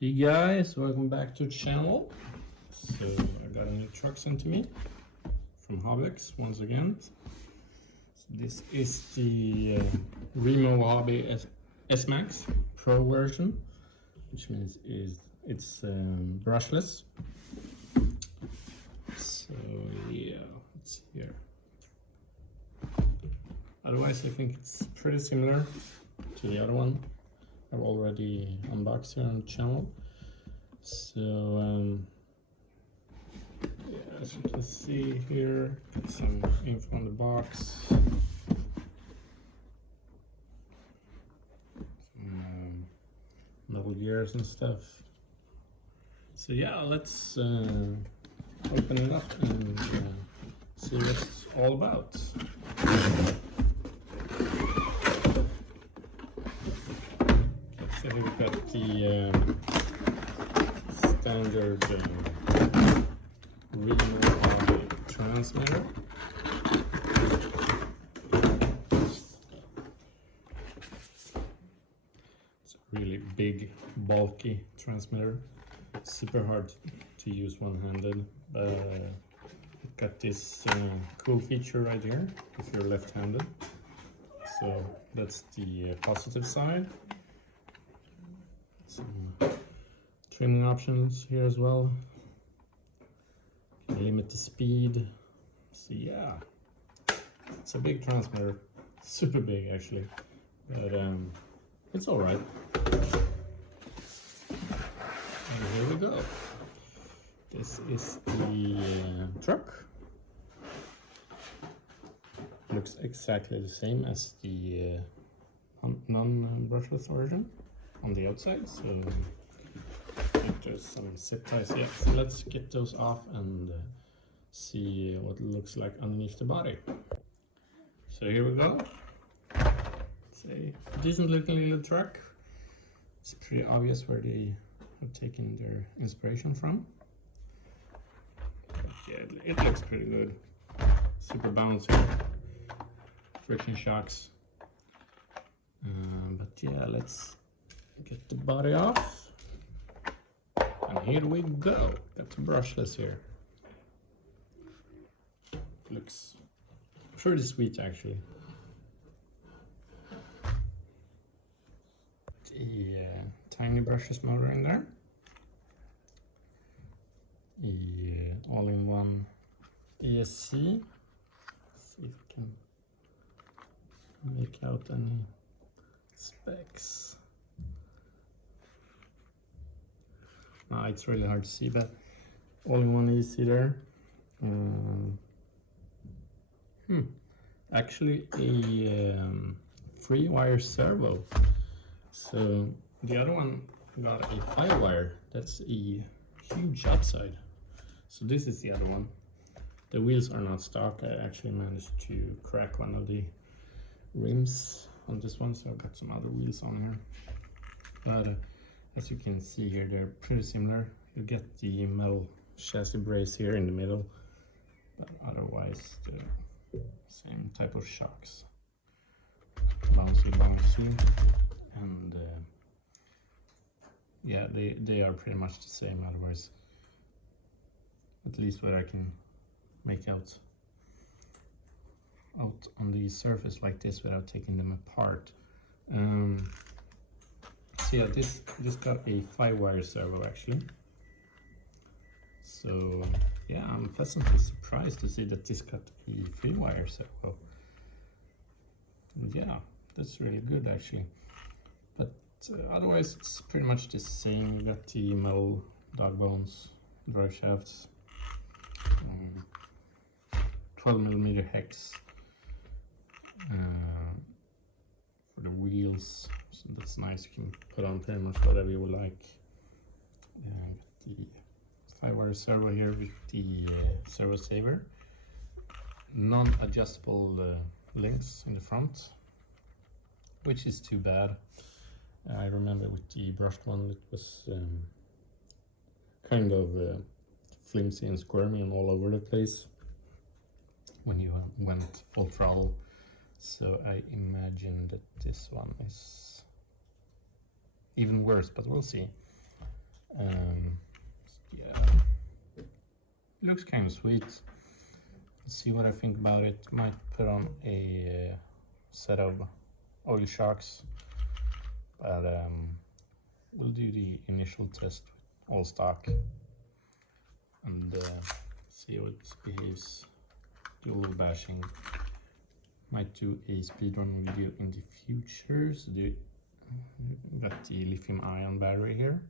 Hey guys, welcome back to the channel. So I got a new truck sent to me from Hobbyx once again. So this is the REMO HOBBY SMAX PRO version, which means it's brushless. So yeah, it's here. Otherwise, I think it's pretty similar to the other one I've already unboxed here on the channel. So yeah, as you can see here, got some info on the box, some metal gears and stuff. So yeah, let's open it up and see what it's all about. So we've got the standard REMO HOBBY transmitter. It's a really big, bulky transmitter. Super hard to use one-handed, but it got this cool feature right here if you're left-handed. So that's the positive side. Some trimming options here as well. Can limit the speed. So yeah, it's a big transmitter, super big actually, but it's all right. And here we go. This is the truck. Looks exactly the same as the non-brushless version on the outside, so I think there's some zip ties here. So let's get those off and see what it looks like underneath the body. So here we go. It's a decent looking little truck. It's pretty obvious where they have taken their inspiration from. But yeah, it looks pretty good. Super bouncy, friction shocks. But yeah, let's get the body off, and here we go. Got the brushless here. Looks pretty sweet actually. The tiny brushless motor in there. The all-in-one ESC. Let's see if we can make out any specs. It's really hard to see, but all-in-one ESC there. Actually a free wire servo. So the other one got a 5-wire. That's a huge upside. So this is the other one. The wheels are not stock. I actually managed to crack one of the rims on this one, so I've got some other wheels on here. But as you can see here, they're pretty similar. You get the metal chassis brace here in the middle, but otherwise the same type of shocks. Bouncy, and yeah, they are pretty much the same. Otherwise, at least what I can make out on the surface like this without taking them apart. So yeah, this got a 5-wire servo actually. So yeah, I'm pleasantly surprised to see that this got a 3-wire servo. And yeah, that's really good actually. But otherwise it's pretty much the same. You got the metal dog bones, drive shafts, 12mm hex for the wheels, so that's nice. You can put on pretty much whatever you would like. The 5-wire servo here with the servo saver, non-adjustable links in the front, which is too bad. I remember with the brushed one it was kind of flimsy and squirmy and all over the place when you went full throttle. So I imagine that this one is even worse, but we'll see. Yeah, it looks kind of sweet. Let's see what I think about it. Might put on a set of oil shocks, but we'll do the initial test with all stock and see how it behaves. Do a little bashing. Might do a speedrun video in the future. So got the lithium ion battery here,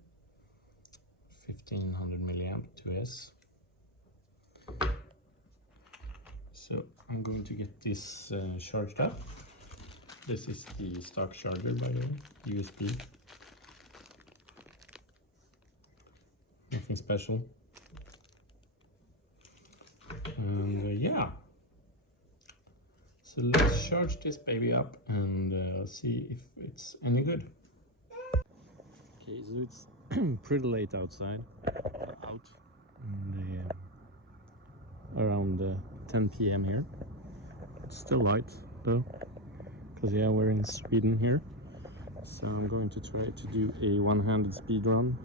1500 milliamp 2S. So I'm going to get this charged up. This is the stock charger, by the way, USB. Nothing special. And yeah. So let's charge this baby up and see if it's any good. Okay, so it's pretty late outside, and around 10 p.m. here. It's still light though, because yeah, we're in Sweden here. So I'm going to try to do a one-handed speed run.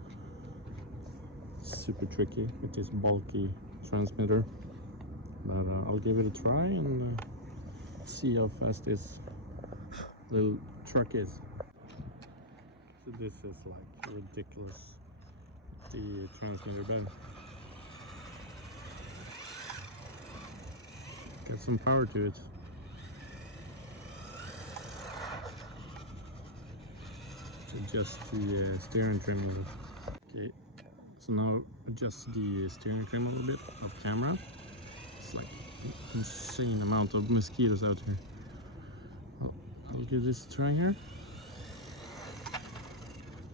Super tricky with this bulky transmitter, but I'll give it a try and see how fast this little truck is. So this is like ridiculous, the transmitter bed. Get some power to it. Adjust the steering trim a little. Okay, so now adjust the steering trim a little bit off camera. It's like an insane amount of mosquitoes out here. I'll give this a try here.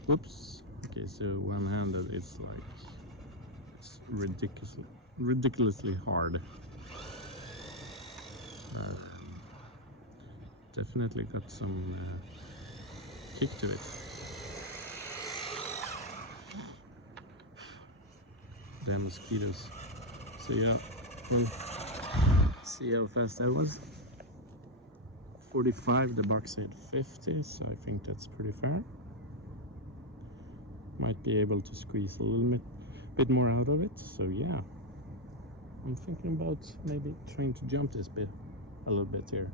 Whoops. Okay, so one-handed it's ridiculously hard. Definitely got some kick to it. Damn mosquitoes. So yeah, well, see how fast that was. 45, the box said 50, so I think that's pretty fair. Might be able to squeeze a little bit more out of it, so yeah. I'm thinking about maybe trying to jump this bit a little bit here.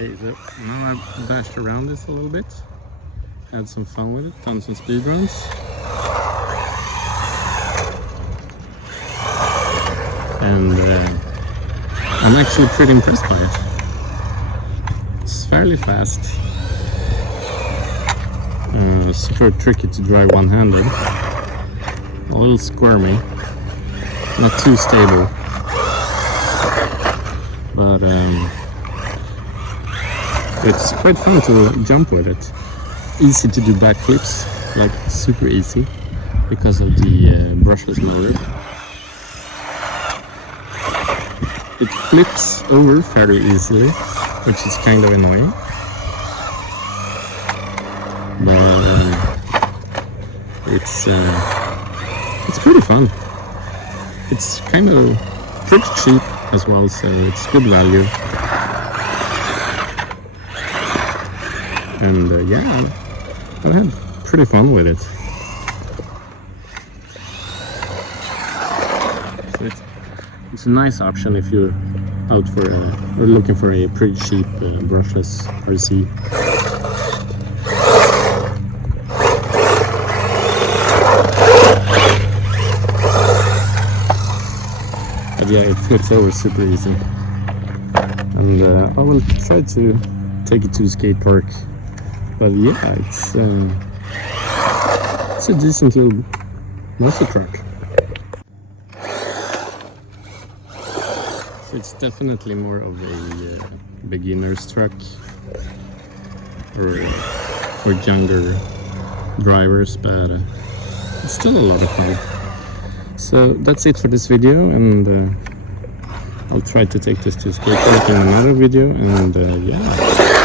Okay, so now I've bashed around this a little bit, had some fun with it, done some speed runs. And I'm actually pretty impressed by it. It's fairly fast, super tricky to drive one-handed, a little squirmy, not too stable, but it's quite fun to jump with it. Easy to do backflips, like super easy, because of the brushless motor. It flips over fairly easily, which is kind of annoying. But it's pretty fun. It's kind of pretty cheap as well, so it's good value. And yeah, I've had pretty fun with it. So it's a nice option if you're out for or looking for a pretty cheap brushless RC. but yeah, it flips over super easy. And I will try to take it to the skate park. But yeah, it's a decent little monster truck. So it's definitely more of a beginner's truck, or for younger drivers, but it's still a lot of fun. So that's it for this video, and I'll try to take this to skate park in another video, and yeah.